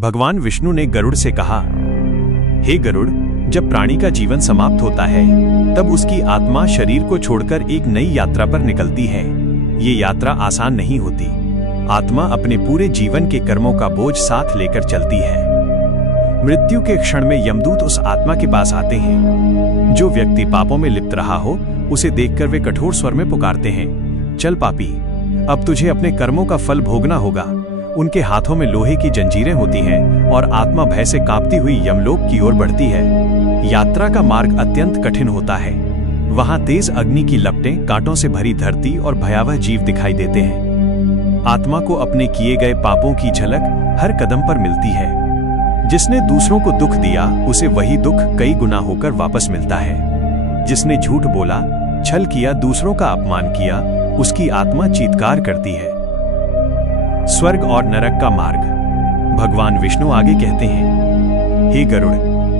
भगवान विष्णु ने गरुड़ से कहा, हे गरुड़, जब प्राणी का जीवन समाप्त होता है तब उसकी आत्मा शरीर को छोड़कर एक नई यात्रा पर निकलती है। ये यात्रा आसान नहीं होती। आत्मा अपने पूरे जीवन के कर्मों का बोझ साथ लेकर चलती है। मृत्यु के क्षण में यमदूत उस आत्मा के पास आते हैं। जो व्यक्ति पापों में लिप्त रहा हो उसे देखकर वे कठोर स्वर में पुकारते हैं, चल पापी, अब तुझे अपने कर्मों का फल भोगना होगा। उनके हाथों में लोहे की जंजीरें होती हैं और आत्मा भय से कांपती हुई यमलोक की ओर बढ़ती है। यात्रा का मार्ग अत्यंत कठिन होता है। वहां तेज अग्नि की लपटें, कांटों से भरी धरती और भयावह जीव दिखाई देते हैं। आत्मा को अपने किए गए पापों की झलक हर कदम पर मिलती है। जिसने दूसरों को दुख दिया उसे वही दुख कई गुना होकर वापस मिलता है। जिसने झूठ बोला, छल किया, दूसरों का अपमान किया, उसकी आत्मा चीत्कार करती है। स्वर्ग और नरक का मार्ग। भगवान विष्णु आगे कहते हैं, हे गरुड़,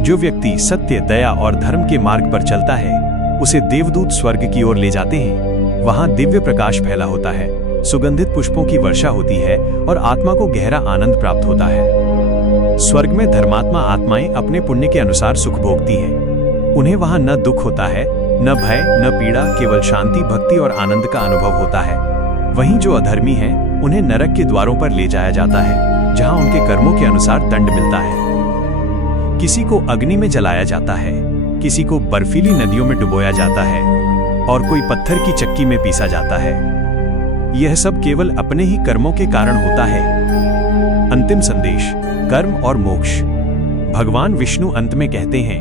जो व्यक्ति सत्य, दया और धर्म के मार्ग पर चलता है उसे देवदूत स्वर्ग की ओर ले जाते हैं। वहां दिव्य प्रकाश फैला होता है, सुगंधित पुष्पों की वर्षा होती है और आत्मा को गहरा आनंद प्राप्त होता है। स्वर्ग में धर्मात्मा आत्माएं अपने पुण्य के अनुसार सुख भोगती हैं। उन्हें वहां न दुख होता है, न भय, न पीड़ा, केवल शांति, भक्ति और आनंद का अनुभव होता है। वहीं जो अधर्मी हैं उन्हें नरक के द्वारों पर ले जाया जाता है, जहां उनके कर्मों के अनुसार दंड मिलता है। किसी को अग्नि में जलाया जाता है, किसी को बर्फीली नदियों में डुबोया जाता है और कोई पत्थर की चक्की में पीसा जाता है। यह सब केवल अपने ही कर्मों के कारण होता है। अंतिम संदेश, कर्म और मोक्ष। भगवान विष्णु अंत में कहते हैं,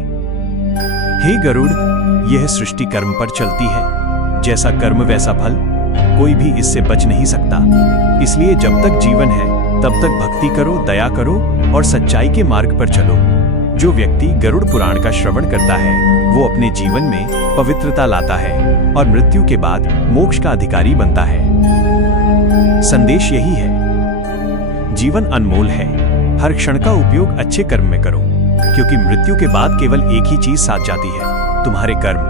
हे गरुड़, यह सृष्टि कर्म पर चलती है। जैसा कर्म वैसा फल, कोई भी इससे बच नहीं सकता। इसलिए जब तक जीवन है तब तक भक्ति करो, दया करो और सच्चाई के मार्ग पर चलो। जो व्यक्ति गरुड़ पुराण का श्रवण करता है वो अपने जीवन में पवित्रता लाता है और मृत्यु के बाद मोक्ष का अधिकारी बनता है। संदेश यही है, जीवन अनमोल है। हर क्षण का उपयोग अच्छे कर्म में करो, क्योंकि मृत्यु के बाद केवल एक ही चीज साथ जाती है, तुम्हारे कर्म।